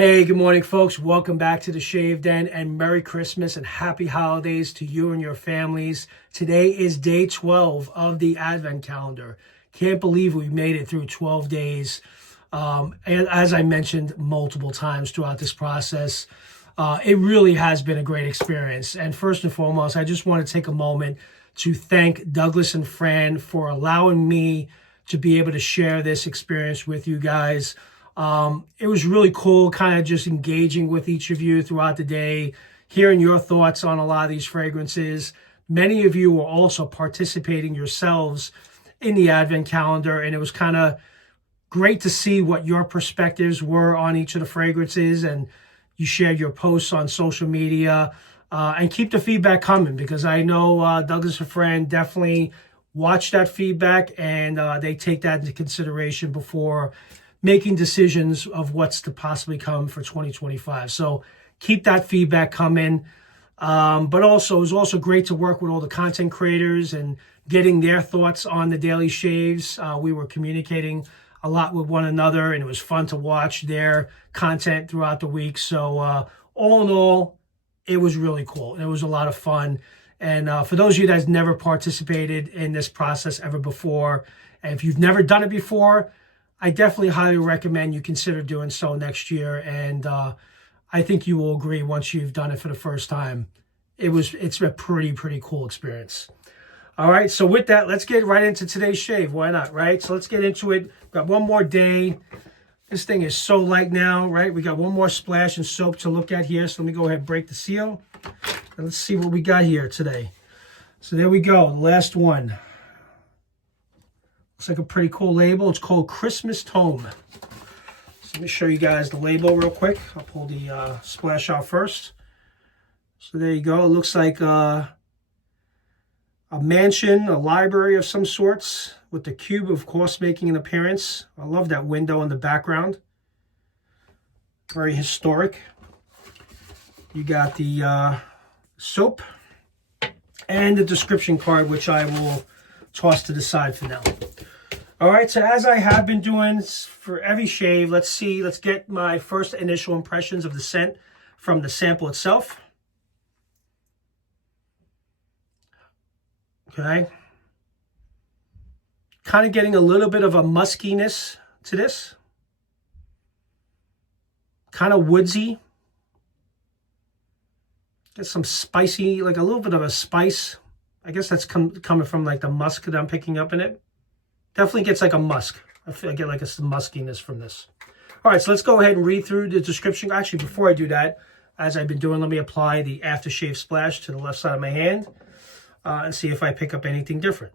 Hey, good morning, folks. Welcome back to the Shave Den, and Merry Christmas and Happy Holidays to you and your families. Today is day 12 of the Advent calendar. Can't believe we made it through 12 days. And as I mentioned multiple times throughout this process, it really has been a great experience. And first and foremost, I just want to take a moment to thank Douglas and Fran for allowing me to be able to share this experience with you guys. It was really cool kind of just engaging with each of you throughout the day, hearing your thoughts on a lot of these fragrances. Many of you were also participating yourselves in the Advent calendar, and it was kind of great to see what your perspectives were on each of the fragrances, and you shared your posts on social media. And keep the feedback coming, because I know Douglas and Fran definitely watch that feedback, and they take that into consideration before making decisions of what's to possibly come for 2025. So keep that feedback coming. But also, it was also great to work with all the content creators and getting their thoughts on the daily shaves. We were communicating a lot with one another, and it was fun to watch their content throughout the week. So all in all, it was really cool. It was a lot of fun. And for those of you that have never participated in this process ever before, and if you've never done it before, I definitely highly recommend you consider doing so next year. And I think you will agree once you've done it for the first time. It's a pretty cool experience. All right, so with that, let's get right into today's shave. Why not, right? So let's get into it. Got one more day. This thing is so light now, right? We got one more splash and soap to look at here. So let me go ahead and break the seal. And let's see what we got here today. So there we go, the last one. Looks like a pretty cool label. It's called Christmas Tome. So let me show you guys the label real quick. I'll pull the splash out first. So there you go. It looks like a mansion, a library of some sorts, with the cube, of course, making an appearance. I love that window in the background. Very historic. You got the soap and the description card, which I will toss to the side for now. All right, so as I have been doing for every shave, let's get my first initial impressions of the scent from the sample itself. Okay. Kind of getting a little bit of a muskiness to this. Kind of woodsy. Get some spicy, like a little bit of a spice. I guess that's coming from like the musk that I'm picking up in it. Definitely gets like a musk. I feel I get like some muskiness from this. All right, so let's go ahead and read through the description. Actually, before I do that, as I've been doing, let me apply the aftershave splash to the left side of my hand and see if I pick up anything different.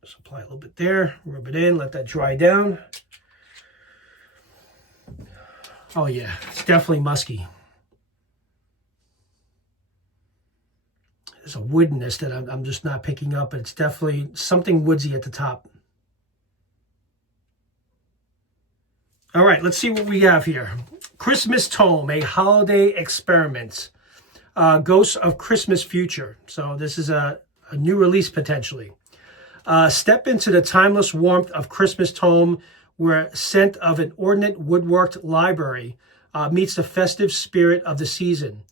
Just apply a little bit there, rub it in, let that dry down. Oh yeah, it's definitely musky. There's a woodiness that I'm just not picking up, but it's definitely something woodsy at the top. All right, let's see what we have here. Christmas Tome, a holiday experiment. Ghosts of Christmas Future. So this is a new release potentially. Step into the timeless warmth of Christmas Tome, where scent of an ornate woodworked library meets the festive spirit of the season.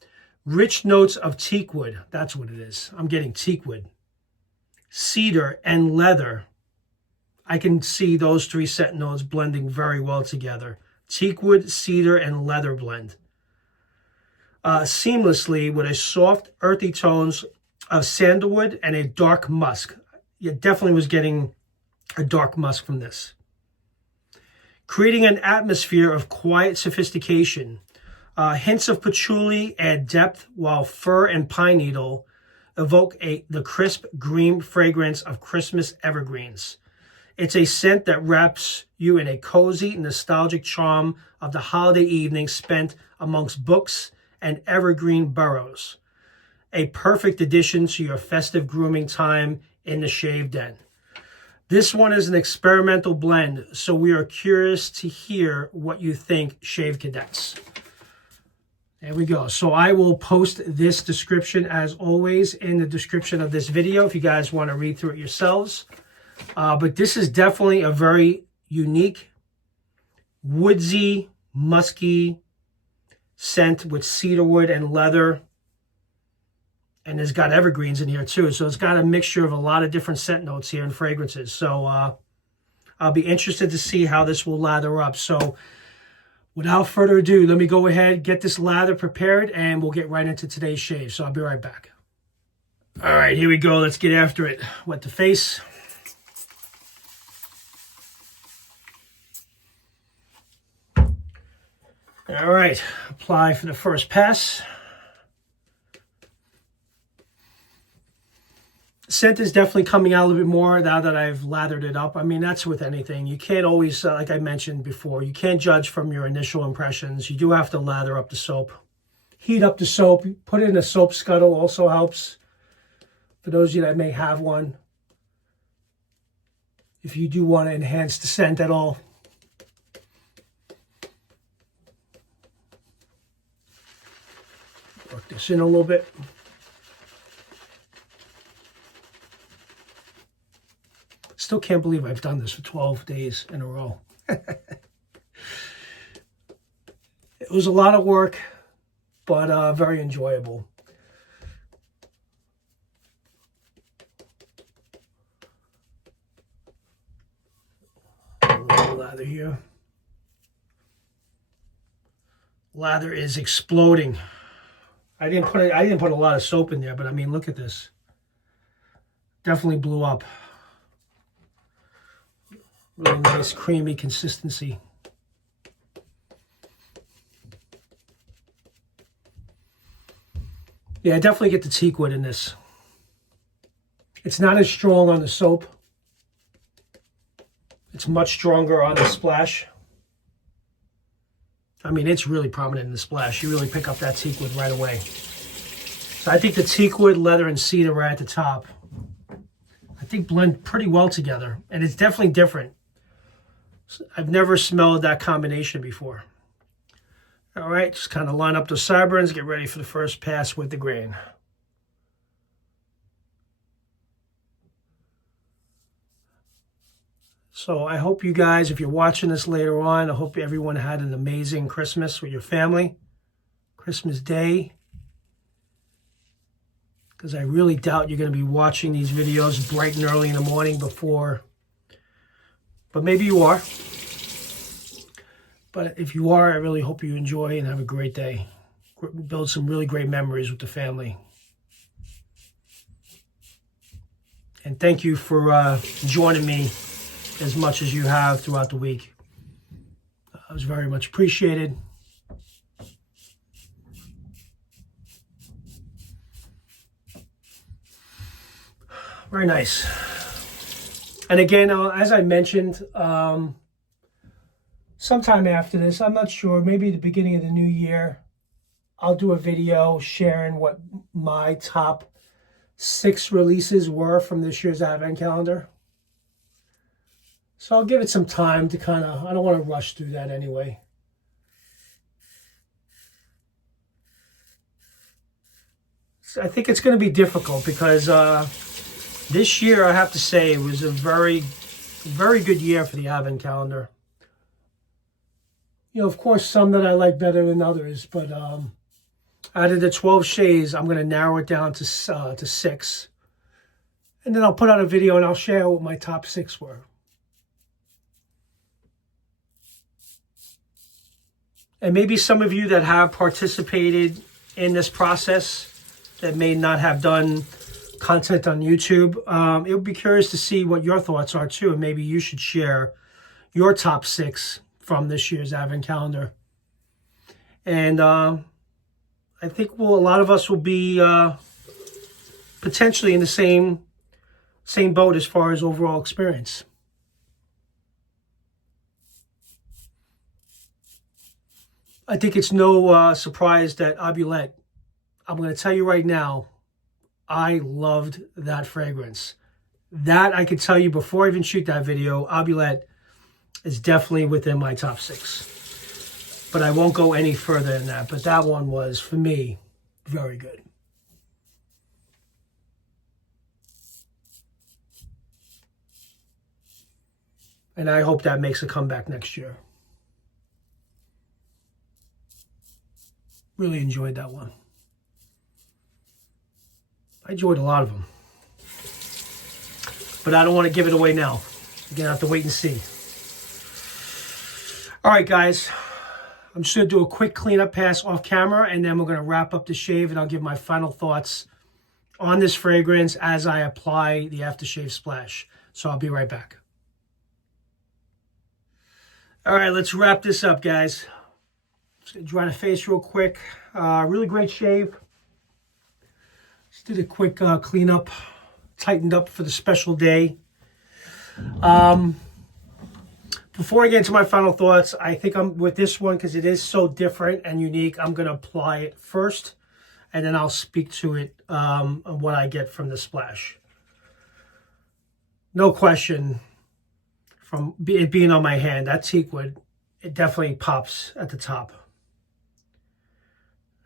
Rich notes of teakwood, that's what it is. I'm getting teakwood. Cedar and leather. I can see those three scent notes blending very well together. Teakwood, cedar, and leather blend. Seamlessly with a soft, earthy tones of sandalwood and a dark musk. You definitely was getting a dark musk from this. Creating an atmosphere of quiet sophistication. Hints of patchouli add depth, while fir and pine needle evoke the crisp green fragrance of Christmas evergreens. It's a scent that wraps you in a cozy, nostalgic charm of the holiday evening spent amongst books and evergreen burrows. A perfect addition to your festive grooming time in the Shave Den. This one is an experimental blend, so we are curious to hear what you think, Shave Cadets. There we go. So I will post this description, as always, in the description of this video if you guys want to read through it yourselves. But this is definitely a very unique, woodsy, musky, scent with cedarwood and leather. And it's got evergreens in here too. So it's got a mixture of a lot of different scent notes here and fragrances. So I'll be interested to see how this will lather up. So without further ado, let me go ahead, get this lather prepared, and we'll get right into today's shave. So I'll be right back. All right, here we go. Let's get after it. Wet the face. All right, apply for the first pass. Scent is definitely coming out a little bit more now that I've lathered it up. I mean, that's with anything. You can't always, like I mentioned before, you can't judge from your initial impressions. You do have to lather up the soap. Heat up the soap. Put it in a soap scuttle also helps. For those of you that may have one. If you do want to enhance the scent at all. Work this in a little bit. Still can't believe I've done this for 12 days in a row. It was a lot of work, but very enjoyable. A little lather here. Lather is exploding. I didn't put a lot of soap in there, but I mean, look at this. Definitely blew up. Really nice creamy consistency. Yeah, I definitely get the teakwood in this. It's not as strong on the soap. It's much stronger on the splash. I mean, it's really prominent in the splash. You really pick up that teakwood right away. So I think the teakwood, leather, and cedar right at the top, I think blend pretty well together. And it's definitely different. I've never smelled that combination before. All right, just kind of line up the sideburns, get ready for the first pass with the grain. So I hope you guys, if you're watching this later on, I hope everyone had an amazing Christmas with your family, Christmas Day. Because I really doubt you're going to be watching these videos bright and early in the morning before. But maybe you are. But if you are, I really hope you enjoy and have a great day. Build some really great memories with the family. And thank you for joining me as much as you have throughout the week. It was very much appreciated. Very nice. And again, as I mentioned, sometime after this, I'm not sure, maybe the beginning of the new year, I'll do a video sharing what my top 6 releases were from this year's Advent calendar. So I'll give it some time to kind of, I don't want to rush through that anyway. So I think it's going to be difficult because this year, I have to say, it was a very, very good year for the Advent calendar. You know, of course, some that I like better than others, but out of the 12 shades, I'm going to narrow it down to 6. And then I'll put out a video and I'll share what my top 6 were. And maybe some of you that have participated in this process that may not have done content on YouTube, it would be curious to see what your thoughts are too. And maybe you should share your top 6 from this year's Advent calendar. And I think a lot of us will be potentially in the same boat as far as overall experience. I think it's no surprise that wnite, I'm going to tell you right now, I loved that fragrance. That I could tell you before I even shoot that video, wnite is definitely within my top 6. But I won't go any further than that. But that one was, for me, very good. And I hope that makes a comeback next year. Really enjoyed that one. I enjoyed a lot of them. But I don't want to give it away now. You're going to have to wait and see. All right, guys. I'm just going to do a quick cleanup pass off camera, and then we're going to wrap up the shave, and I'll give my final thoughts on this fragrance as I apply the aftershave splash. So I'll be right back. All right, let's wrap this up, guys. Just going to dry the face real quick. Really great shave. Just did a quick cleanup, tightened up for the special day. Before I get into my final thoughts, I think I'm with this one, because it is so different and unique, I'm going to apply it first, and then I'll speak to it, what I get from the splash. No question, from it being on my hand, that teakwood, it definitely pops at the top.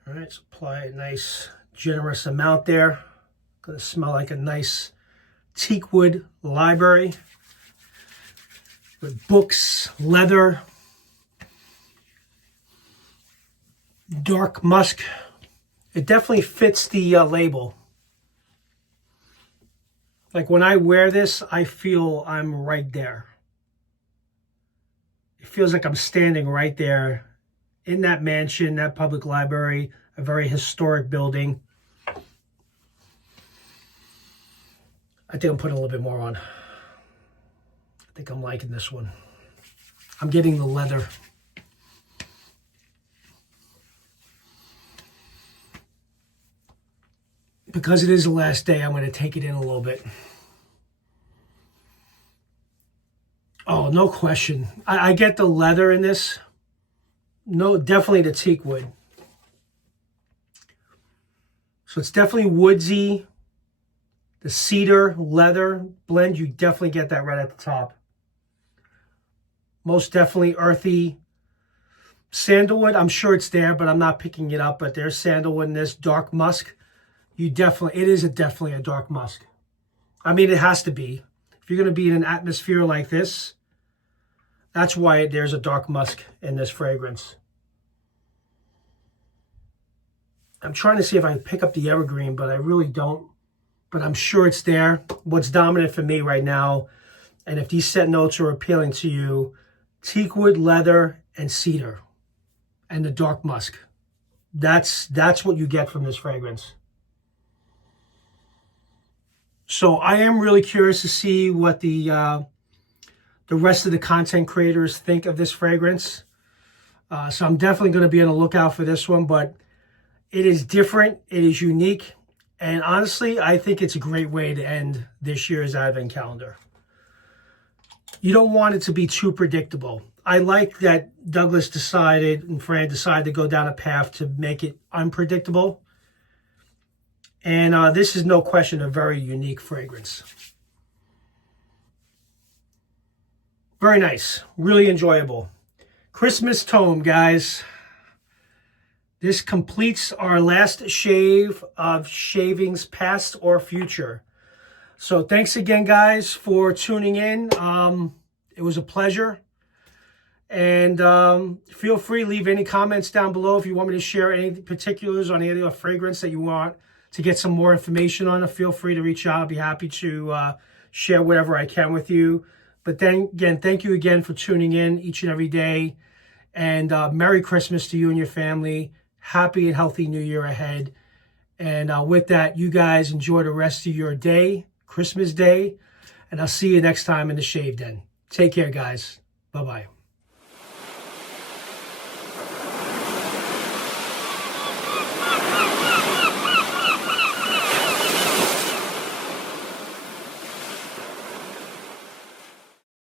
All right, so apply a nice, generous amount there. Going to smell like a nice teakwood library with books, leather, dark musk. It definitely fits the label. Like when I wear this, I feel I'm right there. It feels like I'm standing right there in that mansion, that public library, a very historic building. I think I'm putting a little bit more on. I think I'm liking this one. I'm getting the leather. Because it is the last day, I'm going to take it in a little bit. Oh, no question. I get the leather in this. No, definitely the teakwood. So it's definitely woodsy. The cedar, leather blend, you definitely get that right at the top. Most definitely earthy. Sandalwood, I'm sure it's there, but I'm not picking it up. But there's sandalwood in this. Dark musk. It is definitely a dark musk. I mean, it has to be. If you're going to be in an atmosphere like this, that's why there's a dark musk in this fragrance. I'm trying to see if I can pick up the evergreen, but I really don't. But I'm sure it's there. What's dominant for me right now, and if these scent notes are appealing to you, teakwood, leather, and cedar, and the dark musk. That's what you get from this fragrance. So I am really curious to see what the rest of the content creators think of this fragrance. So I'm definitely going to be on the lookout for this one, but it is different. It is unique. And honestly, I think it's a great way to end this year's Advent calendar. You don't want it to be too predictable. I like that Douglas and Fran decided to go down a path to make it unpredictable. And this is no question a very unique fragrance. Very nice. Really enjoyable. Christmas Tome, guys. This completes our last shave of Shavings past or future. So thanks again, guys, for tuning in. It was a pleasure. And feel free to leave any comments down below if you want me to share any particulars on any of the fragrance that you want to get some more information on. Feel free to reach out. I'll be happy to share whatever I can with you. But then again, thank you again for tuning in each and every day. And Merry Christmas to you and your family. Happy and healthy New Year ahead. And with that, you guys enjoy the rest of your day, Christmas Day. And I'll see you next time in the Shave Den. Take care, guys. Bye-bye.